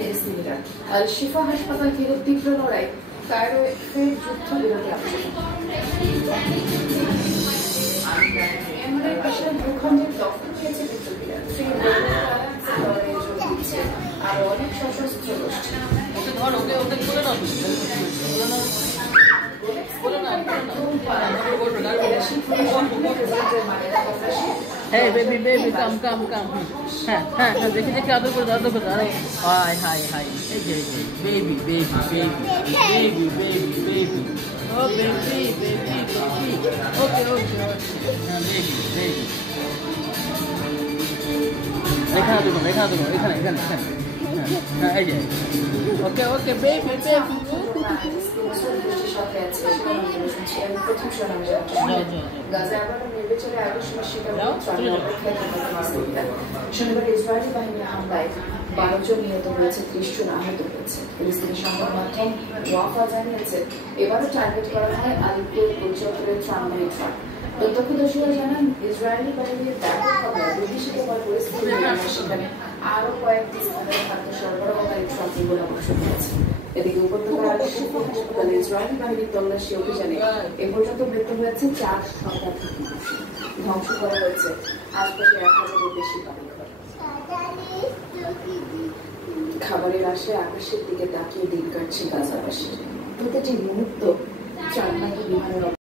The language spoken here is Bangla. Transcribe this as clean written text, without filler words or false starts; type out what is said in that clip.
ফিলিস্তিনিরা। আল শিফা হাসপাতাল ঘিরে তীব্র লড়াই, কায়রোয় ফের যুদ্ধবিরতি আলোচনা। ইয়েমেনের পাশের ভূখণ্ডের দখল পেয়েছে বিদ্রোহীরা, লড়াইয়ে যোগ দিচ্ছে আরো অনেক সশস্ত্র গোষ্ঠী। Hey baby, baby, come. হ্যাঁ দেখি আদর করে আরো high baby. Oh baby. Okay. baby. এখানে দেখো এখানে হ্যাঁ এই যে ওকে baby. শনিবার ইসরায়েলি বাহিনীর হামলায় 12 জন নিহত হয়েছে, 30 জন আহত হয়েছে। ফিলিস্তিনি সংবাদ মাধ্যম ওয়াফা জানিয়েছে এবারও টার্গেট করা হয় আলিপুর উচ্চতরের ট্রামবাহী ট্রাক। প্রত্যক্ষদর্শীরা জানান ইসরায়েলি বাহিনীর ব্যাপকভাবে বিভীষিত হওয়ার পরিস্থিতি সেখানে আরো কয়েকটি স্থানীয় খাদ্য সরবরাহকারী ট্রাকে গোলাবর্ষণ হয়েছে। এদিকে উপত্যকার হাসপাতালে ইসরায়েলি বাহিনীর তল্লাশি অভিযানে এ পর্যন্ত মৃত্যু হয়েছে 4 শতাধিক মানুষ। ধ্বংস করা হয়েছে আশপাশে 1000-এর বেশি বাড়িঘর। খাবারের আশায় আকাশের দিকে তাকিয়ে দিন কাটছে গাজাবাসীর। প্রতিটি মুহূর্ত চারমাকে বিমানের